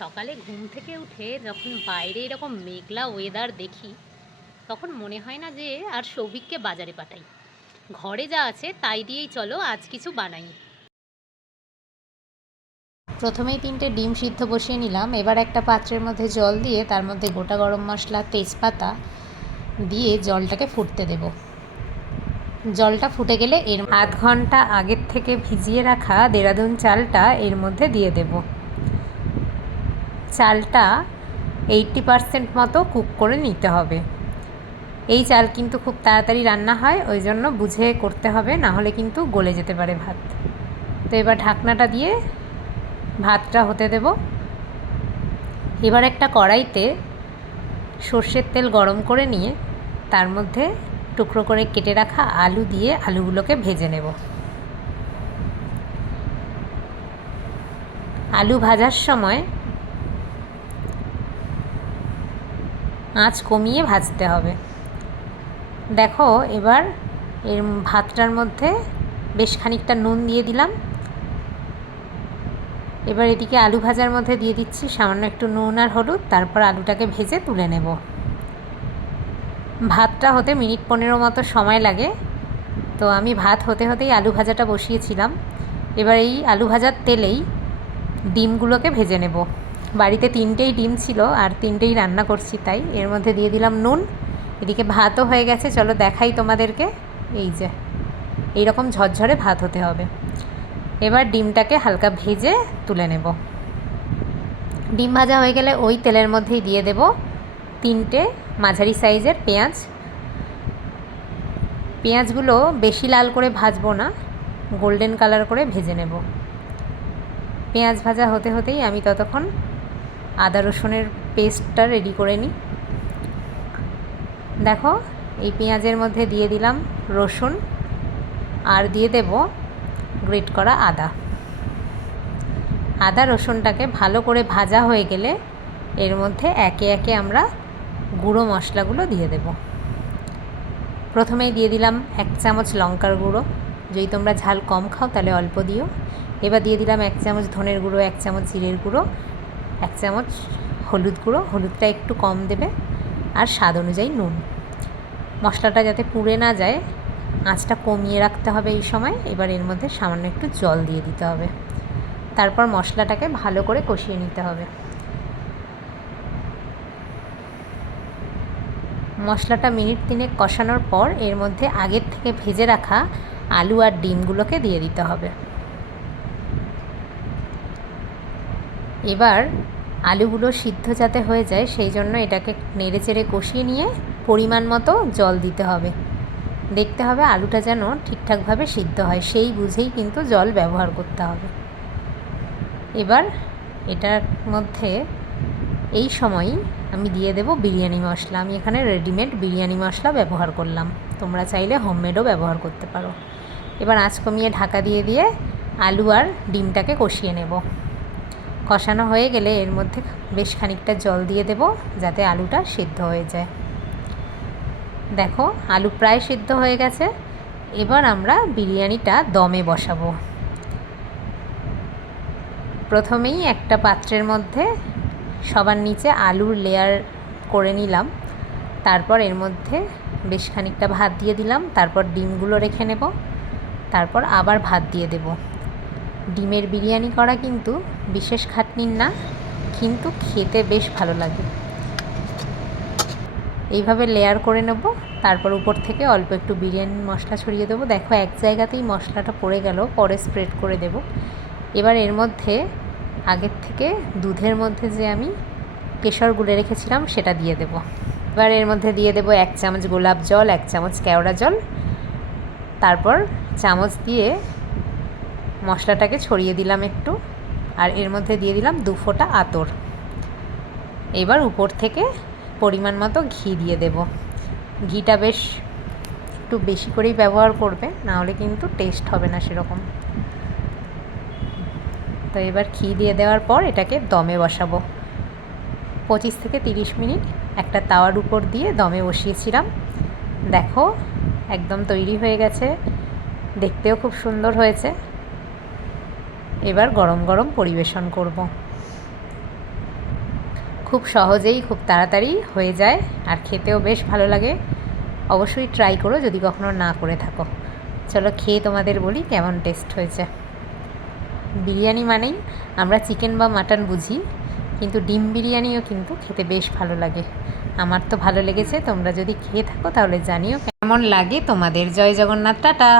সকালে ঘুম থেকে উঠে যখন বাইরে এরকম মেঘলা ওয়েদার দেখি, তখন মনে হয় না যে আর সৌভিককে বাজারে পাঠাই। ঘরে যা আছে তাই দিয়েই চলো আজ কিছু বানাই। প্রথমেই 3টে ডিম সিদ্ধ বসিয়ে নিলাম। এবার একটা পাত্রের মধ্যে জল দিয়ে তার মধ্যে গোটা গরম মশলা, তেজপাতা দিয়ে জলটাকে ফুটতে দেব। জলটা ফুটে গেলে এর আধ ঘন্টা আগের থেকে ভিজিয়ে রাখা দেরাদুন চালটা এর মধ্যে দিয়ে দেব। চালটা 80% মতো কুক করে নিতে হবে। এই চাল কিন্তু খুব তাড়াতাড়ি রান্না হয়, ওই জন্য বুঝে করতে হবে, না হলে কিন্তু গলে যেতে পারে ভাত। তো এবার ঢাকনাটা দিয়ে ভাতটা হতে দেব। এবার একটা কড়াইতে সর্ষের তেল গরম করে নিয়ে তার মধ্যে টুকরো করে কেটে রাখা আলু দিয়ে আলুগুলোকে ভেজে নেব। আলু ভাজার সময় আঁচ কমিয়ে ভাজতে হবে। দেখো এবার এর ভাতটার মধ্যে বেশ খানিকটা নুন দিয়ে দিলাম। এবার এদিকে আলু ভাজার মধ্যে দিয়ে দিচ্ছি সামান্য একটু নুন আর হলুদ। তারপর আলুটাকে ভেজে তুলে নেব। ভাতটা হতে মিনিট 15 মতো সময় লাগে। তো আমি ভাত হতে হতেই আলু ভাজাটা বসিয়েছিলাম। এবার এই আলু ভাজার তেলেই ডিমগুলোকে ভেজে নেব। বাড়িতে 3টেই ডিম ছিল আর 3টেই রান্না করছি, তাই এর মধ্যে দিয়ে দিলাম নুন। এদিকে ভাতও হয়ে গেছে, চলো দেখাই তোমাদেরকে। এই যে এইরকম ঝরঝরে ভাত হতে হবে। এবার ডিমটাকে হালকা ভেজে তুলে নেব। ডিম ভাজা হয়ে গেলে ওই তেলের মধ্যেই দিয়ে দেব 3টে মাঝারি সাইজের পেঁয়াজ। পেঁয়াজগুলো বেশি লাল করে ভাজবো না, গোল্ডেন কালার করে ভেজে নেব। পেঁয়াজ ভাজা হতে হতেই আমি ততক্ষণ আদা রসুনের পেস্টটা রেডি করে নিই। দেখো এই পেঁয়াজের মধ্যে দিয়ে দিলাম রসুন আর দিয়ে দেব গ্রেট করা আদা। আদা রসুনটাকে ভালো করে ভাজা হয়ে গেলে এর মধ্যে একে একে আমরা গুঁড়ো মশলাগুলো দিয়ে দেব। প্রথমেই দিয়ে দিলাম 1 চামচ লঙ্কার গুঁড়ো, যদি তোমরা ঝাল কম খাও তাহলে অল্প দিও। এবার দিয়ে দিলাম 1 চামচ ধনের গুঁড়ো, 1 চামচ জিরের গুঁড়ো, 1 চামচ হলুদ গুঁড়ো, হলুদটা একটু কম দেবে, আর স্বাদ অনুযায়ী নুন। মশলাটা যাতে পুড়ে না যায় আঁচটা কমিয়ে রাখতে হবে এই সময়। এবার এর মধ্যে সামান্য একটু জল দিয়ে দিতে হবে। তারপর মশলাটাকে ভালো করে কষিয়ে নিতে হবে। মশলাটা মিনিট 3 কষানোর পর এর মধ্যে আগের থেকে ভেজে রাখা আলু আর ডিমগুলোকে দিয়ে দিতে হবে। এবার আলুগুলো সিদ্ধ যাতে হয়ে যায় সেই জন্য এটাকে নেড়ে চেড়ে কষিয়ে নিয়ে পরিমাণ মতো জল দিতে হবে। দেখতে হবে আলুটা যেন ঠিকঠাকভাবে সিদ্ধ হয়, সেই বুঝেই কিন্তু জল ব্যবহার করতে হবে। এবার এটার মধ্যে এই সময়ই আমি দিয়ে দেব বিরিয়ানি মশলা। আমি এখানে রেডিমেড বিরিয়ানি মশলা ব্যবহার করলাম, তোমরা চাইলে হোমমেডও ব্যবহার করতে পারো। এবার আঁচ কমিয়ে ঢাকা দিয়ে দিয়ে আলু আর ডিমটাকে কষিয়ে নেব। কষানো হয়ে গেলে এর মধ্যে বেশ খানিকটা জল দিয়ে দেব যাতে আলুটা সিদ্ধ হয়ে যায়। দেখো আলু প্রায় সিদ্ধ হয়ে গেছে। এবার আমরা বিরিয়ানিটা দমে বসাবো। প্রথমেই একটা পাত্রের মধ্যে সবার নিচে আলুর লেয়ার করে নিলাম। তারপর এর মধ্যে বেশ খানিকটা ভাত দিয়ে দিলাম। তারপর ডিমগুলো রেখে নেব। তারপর আবার ভাত দিয়ে দেব। ডিমের বিরিয়ানি করা কিন্তু বিশেষ খাটনির না, কিন্তু খেতে বেশ ভালো লাগে। এইভাবে লেয়ার করে নেব। তারপর উপর থেকে অল্প একটু বিরিয়ানি মশলা ছড়িয়ে দেবো। দেখো এক জায়গাতেই মশলাটা পড়ে গেল, পরে স্প্রেড করে দেব। এবার এর মধ্যে আগের থেকে দুধের মধ্যে যে আমি কেশর গুলে রেখেছিলাম সেটা দিয়ে দেব। এবার এর মধ্যে দিয়ে দেব 1 চামচ গোলাপ জল, 1 চামচ কেওড়া জল। তারপর চামচ দিয়ে মশলাটাকে ছড়িয়ে দিলাম একটু, আর এর মধ্যে দিয়ে দিলাম 2 ফোঁটা আতর। এবার উপর থেকে পরিমাণ মতো ঘি দিয়ে দেব। ঘিটা বেশ একটু বেশি করেই ব্যবহার করবে, না হলে কিন্তু টেস্ট হবে না সেরকম। তো এবার ঘি দিয়ে দেওয়ার পর এটাকে দমে বসাবো। 25 থেকে 30 মিনিট একটা তাওয়ার উপর দিয়ে দমে বসিয়েছিলাম। দেখো একদম তৈরি হয়ে গেছে, দেখতেও খুব সুন্দর হয়েছে। এবার গরম গরম পরিবেশন করব। খুব সহজেই খুব তাড়াতাড়ি হয়ে যায় আর খেতেও বেশ ভালো লাগে। অবশ্যই ট্রাই করো যদি কখনো না করে থাকো। চলো খেয়ে তোমাদের বলি কেমন টেস্ট হয়েছে। বিরিয়ানি মানেই আমরা চিকেন বা মাটন বুঝি, কিন্তু ডিম বিরিয়ানিও কিন্তু খেতে বেশ ভালো লাগে। আমার তো ভালো লেগেছে, তোমরা যদি খেয়ে থাকো তাহলে জানিও কেমন লাগে তোমাদের। জয় জগন্নাথ, টাটা।